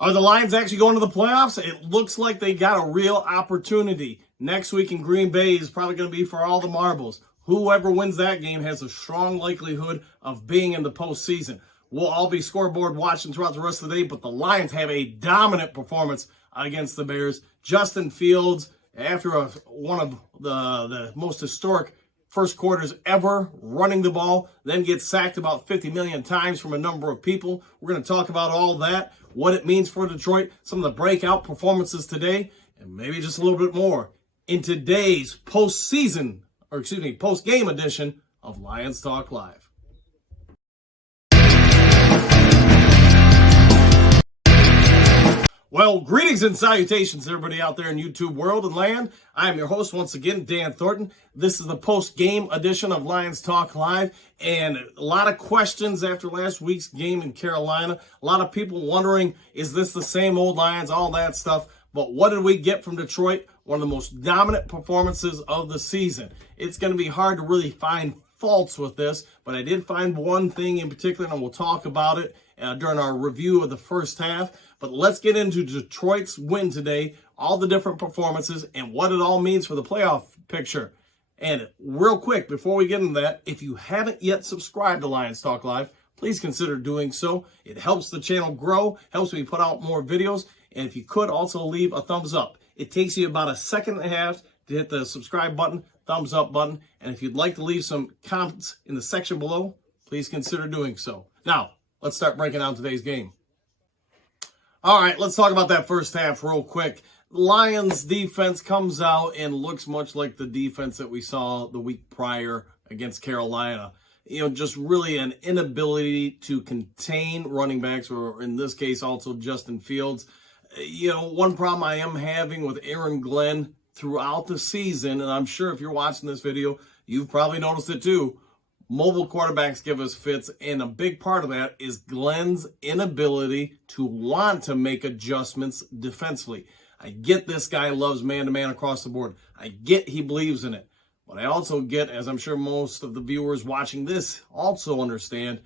Are the Lions actually going to the playoffs? It looks like they got a real opportunity. Next week in Green Bay is probably going to be for all the marbles. Whoever wins that game has a strong likelihood of being in the postseason. We'll all be scoreboard watching throughout the rest of the day, but the Lions have a dominant performance against the Bears. Justin Fields, after one of the most historic first quarters ever, running the ball, then gets sacked about 50 million times from a number of people. We're going to talk about all that, what it means for Detroit, some of the breakout performances today, and maybe just a little bit more in today's post-game edition of Lions Talk Live. Well, greetings and salutations, everybody out there in YouTube world and land. I am your host once again, Dan Thornton. This is the post-game edition of Lions Talk Live, and a lot of questions after last week's game in Carolina. A lot of people wondering, is this the same old Lions, all that stuff. But what did we get from Detroit? One of the most dominant performances of the season. It's going to be hard to really find faults with this, but I did find one thing in particular, and we'll talk about it during our review of the first half. But let's get into Detroit's win today, all the different performances, and what it all means for the playoff picture. And real quick, before we get into that, if you haven't yet subscribed to Lions Talk Live, please consider doing so. It helps the channel grow, helps me put out more videos, and if you could also leave a thumbs up. It takes you about a second and a half to hit the subscribe button, thumbs up button, and if you'd like to leave some comments in the section below, please consider doing so. Now, let's start breaking down today's game. All right, let's talk about that first half real quick. Lions defense comes out and looks much like the defense that we saw the week prior against Carolina. Just really an inability to contain running backs, or in this case also Justin Fields. One problem I am having with Aaron Glenn throughout the season, and I'm sure if you're watching this video, you've probably noticed it too, mobile quarterbacks give us fits, and a big part of that is Glenn's inability to want to make adjustments defensively. I get this guy loves man-to-man across the board. I get he believes in it. But I also get, as I'm sure most of the viewers watching this also understand,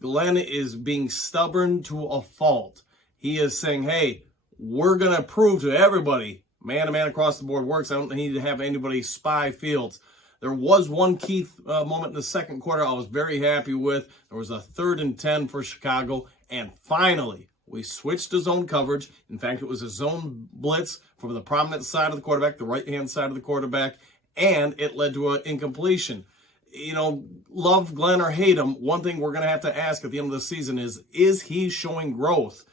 Glenn is being stubborn to a fault. He is saying, hey, we're going to prove to everybody man-to-man across the board works. I don't need to have anybody spy Fields. There was one key moment in the second quarter I was very happy with. There was a 3rd and 10 for Chicago, and finally, we switched to zone coverage. In fact, it was a zone blitz from the prominent side of the quarterback, the right-hand side of the quarterback, and it led to an incompletion. Love Glenn or hate him, one thing we're going to have to ask at the end of the season is he showing growth?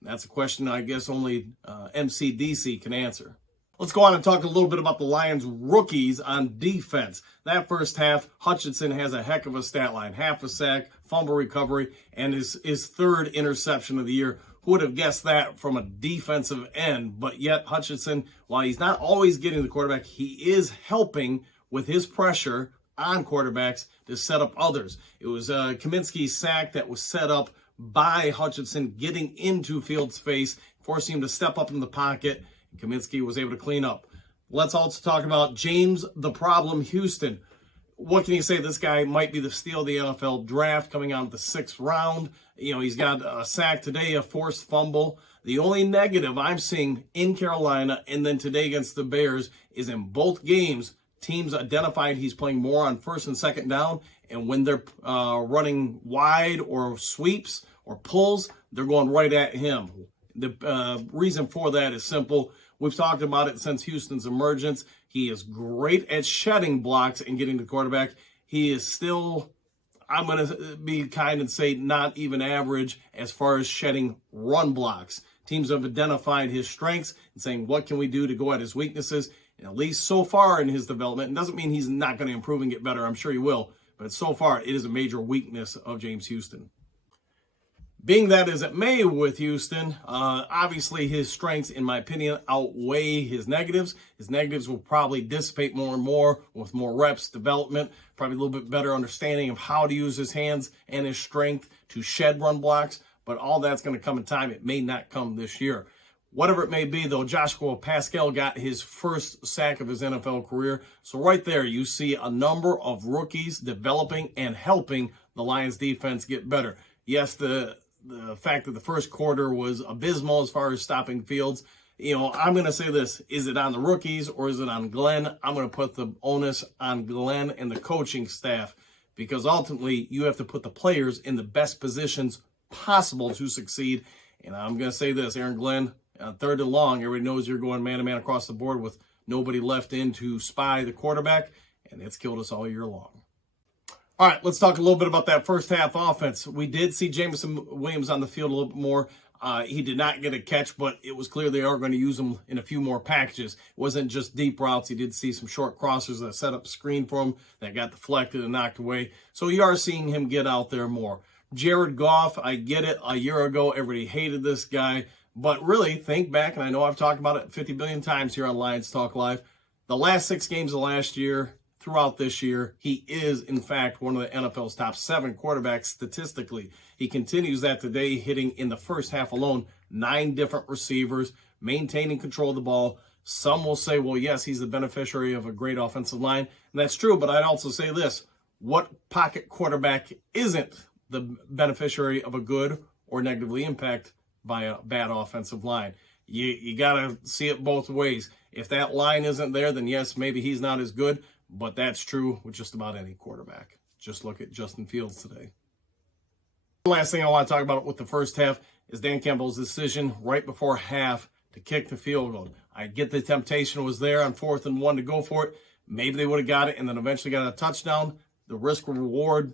And that's a question I guess only MCDC can answer. Let's go on and talk a little bit about the Lions rookies on defense. That first half, Hutchinson has a heck of a stat line. Half a sack, fumble recovery, and his 3rd interception of the year. Who would have guessed that from a defensive end? But yet Hutchinson, while he's not always getting the quarterback, he is helping with his pressure on quarterbacks to set up others. It was Kaminsky's sack that was set up by Hutchinson getting into Fields' face, forcing him to step up in the pocket. Kaminsky was able to clean up. Let's also talk about James the Problem Houston. What can you say? This guy might be the steal of the NFL draft coming out of the 6th round. He's got a sack today, a forced fumble. The only negative I'm seeing in Carolina and then today against the Bears is in both games, teams identified he's playing more on 1st and 2nd down. And when they're running wide or sweeps or pulls, they're going right at him. The reason for that is simple. We've talked about it since Houston's emergence. He is great at shedding blocks and getting the quarterback. He is still, I'm going to be kind and say, not even average as far as shedding run blocks. Teams have identified his strengths and saying, what can we do to go at his weaknesses? And at least so far in his development, it doesn't mean he's not going to improve and get better. I'm sure he will. But so far, it is a major weakness of James Houston. Being that as it may with Houston, obviously his strengths, in my opinion, outweigh his negatives. His negatives will probably dissipate more and more with more reps, development, probably a little bit better understanding of how to use his hands and his strength to shed run blocks. But all that's going to come in time. It may not come this year. Whatever it may be, though, Joshua Pascal got his 1st sack of his NFL career. So right there, you see a number of rookies developing and helping the Lions defense get better. Yes, the the fact that the first quarter was abysmal as far as stopping Fields. I'm going to say this. Is it on the rookies or is it on Glenn? I'm going to put the onus on Glenn and the coaching staff, because ultimately you have to put the players in the best positions possible to succeed. And I'm going to say this, Aaron Glenn, third and long, everybody knows you're going man-to-man across the board with nobody left in to spy the quarterback, and it's killed us all year long. All right, let's talk a little bit about that first half offense. We did see Jameson Williams on the field a little bit more. He did not get a catch, but it was clear they are going to use him in a few more packages. It wasn't just deep routes. He did see some short crossers that set up a screen for him that got deflected and knocked away. So you are seeing him get out there more. Jared Goff, I get it. A year ago, everybody hated this guy. But really, think back, and I know I've talked about it 50 billion times here on Lions Talk Live. The last 6 games of last year, throughout this year, he is, in fact, one of the NFL's top 7 quarterbacks statistically. He continues that today, hitting in the first half alone 9 different receivers, maintaining control of the ball. Some will say, well, yes, he's the beneficiary of a great offensive line. And that's true, but I'd also say this. What pocket quarterback isn't the beneficiary of a good or negatively impacted by a bad offensive line? You got to see it both ways. If that line isn't there, then yes, maybe he's not as good. But that's true with just about any quarterback. Just look at Justin Fields today. The last thing I want to talk about with the first half is Dan Campbell's decision right before half to kick the field goal. I get the temptation was there on 4th and 1 to go for it. Maybe they would have got it and then eventually got a touchdown. The risk reward,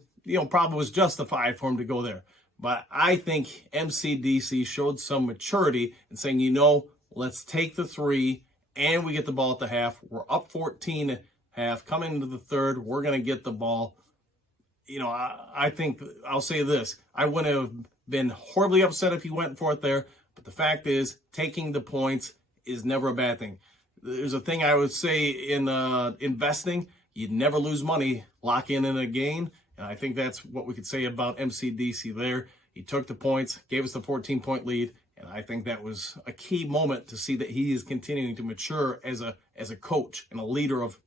probably was justified for him to go there. But I think MCDC showed some maturity in saying, let's take the 3 and we get the ball at the half. We're up 14 half, coming into the third, we're going to get the ball. I think I'll say this. I wouldn't have been horribly upset if he went for it there, but the fact is taking the points is never a bad thing. There's a thing I would say in investing, you never lose money, lock in a gain, and I think that's what we could say about MCDC there. He took the points, gave us the 14-point lead, and I think that was a key moment to see that he is continuing to mature as a coach and a leader of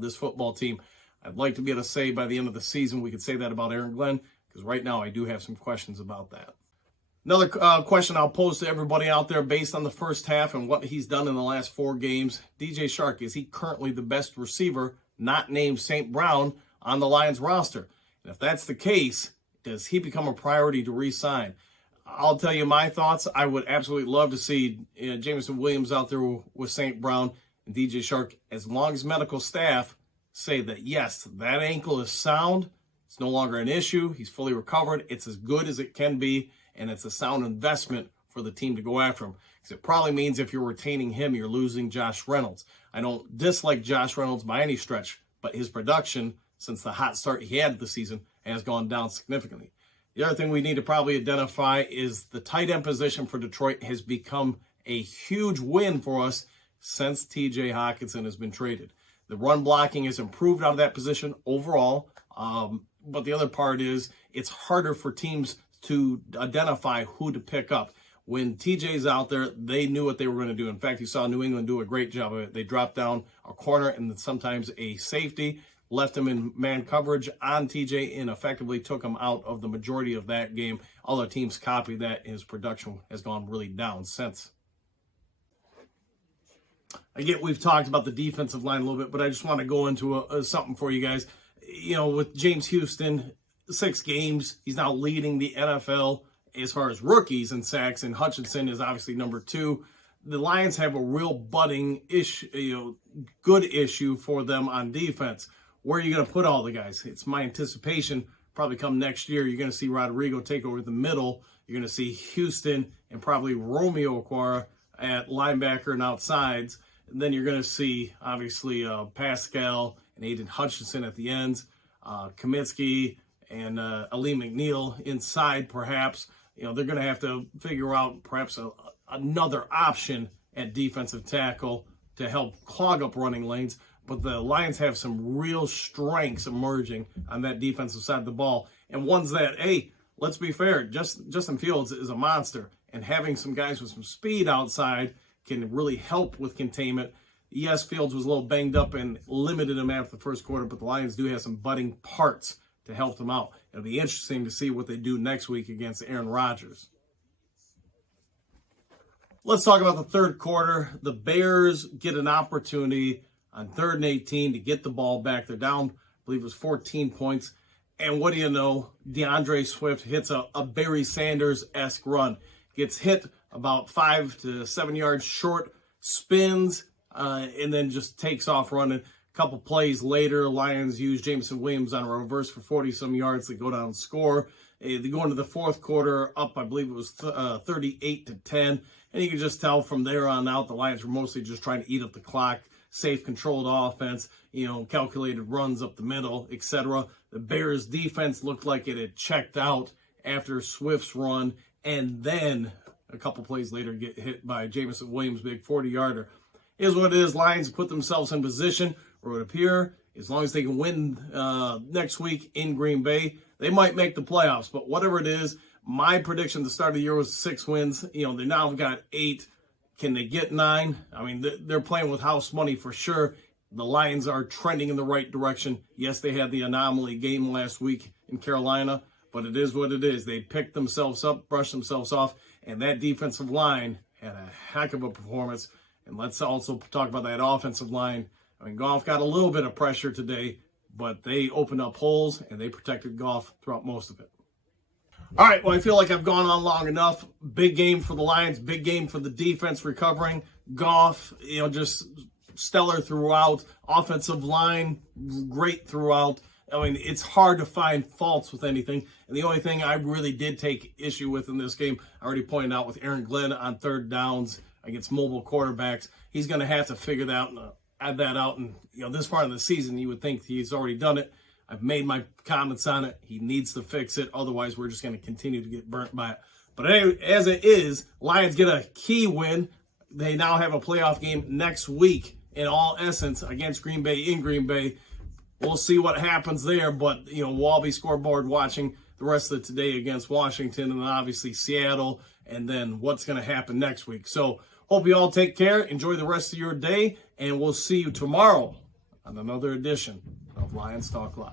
this football team. I'd like to be able to say by the end of the season we could say that about Aaron Glenn, because right now I do have some questions about that. Another question I'll pose to everybody out there based on the first half and what he's done in the last 4 games. DJ Chark, is he currently the best receiver, not named St. Brown, on the Lions roster? And if that's the case, does he become a priority to re-sign? I'll tell you my thoughts. I would absolutely love to see Jameson Williams out there with St. Brown and DJ Chark, as long as medical staff say that, yes, that ankle is sound, it's no longer an issue, he's fully recovered, it's as good as it can be, and it's a sound investment for the team to go after him. Because it probably means if you're retaining him, you're losing Josh Reynolds. I don't dislike Josh Reynolds by any stretch, but his production since the hot start he had the season has gone down significantly. The other thing we need to probably identify is the tight end position for Detroit has become a huge win for us since TJ Hutchinson has been traded. The run blocking has improved out of that position overall, but the other part is it's harder for teams to identify who to pick up. When TJ's out there, they knew what they were going to do. In fact, you saw New England do a great job of it. They dropped down a corner and sometimes a safety, left him in man coverage on TJ, and effectively took him out of the majority of that game. Other teams copied that, and his production has gone really down since. Again, we've talked about the defensive line a little bit, but I just want to go into something for you guys. With James Houston, 6 games, he's now leading the NFL as far as rookies in sacks, and Hutchinson is obviously number 2. The Lions have a real budding issue, good issue for them on defense. Where are you going to put all the guys? It's my anticipation, probably come next year, you're going to see Rodrigo take over the middle. You're going to see Houston and probably Romeo Okwara at linebacker and outsides. And then you're going to see, obviously, Pascal and Aidan Hutchinson at the ends, Kaminsky and Ali McNeil inside, perhaps. They're going to have to figure out perhaps another option at defensive tackle to help clog up running lanes. But the Lions have some real strengths emerging on that defensive side of the ball. And ones that, hey, let's be fair, Justin Fields is a monster. And having some guys with some speed outside can really help with containment. Yes, Fields was a little banged up and limited him after the first quarter, but the Lions do have some budding parts to help them out. it'll be interesting to see what they do next week against Aaron Rodgers. Let's talk about the third quarter. The Bears get an opportunity on 3rd and 18 to get the ball back. They're down, I believe it was 14 points. And what do you know? DeAndre Swift hits a Barry Sanders-esque run. Gets hit about 5 to 7 yards short, spins, and then just takes off running. A couple plays later, Lions use Jameson Williams on a reverse for 40-some yards to go down and score. They go into the fourth quarter up, I believe it was 38-10. And you can just tell from there on out, the Lions were mostly just trying to eat up the clock. Safe, controlled offense, calculated runs up the middle, etc. The Bears defense looked like it had checked out after Swift's run, and then a couple plays later get hit by Jameson Williams' big 40-yarder. Is what it is. Lions put themselves in position, or it would appear, as long as they can win next week in Green Bay, they might make the playoffs. But whatever it is, my prediction at the start of the year was 6 wins. They now have got 8. Can they get 9? I mean, they're playing with house money for sure. The Lions are trending in the right direction. Yes, they had the anomaly game last week in Carolina, but it is what it is. They picked themselves up, brushed themselves off, and that defensive line had a heck of a performance. And let's also talk about that offensive line. I mean, Goff got a little bit of pressure today, but they opened up holes, and they protected Goff throughout most of it. All right, well, I feel like I've gone on long enough. Big game for the Lions, big game for the defense recovering. Goff, just stellar throughout. Offensive line, great throughout. I mean, it's hard to find faults with anything. And the only thing I really did take issue with in this game, I already pointed out with Aaron Glenn on 3rd downs against mobile quarterbacks. He's going to have to figure that out and add that out. And, this far in the season, you would think he's already done it. I've made my comments on it. He needs to fix it. Otherwise, we're just going to continue to get burnt by it. But anyway, as it is, Lions get a key win. They now have a playoff game next week, in all essence, against Green Bay in Green Bay. We'll see what happens there. But, we'll all be scoreboard watching the rest of today against Washington and obviously Seattle, and then what's going to happen next week. So hope you all take care. Enjoy the rest of your day, and we'll see you tomorrow on another edition of Lions Talk Live.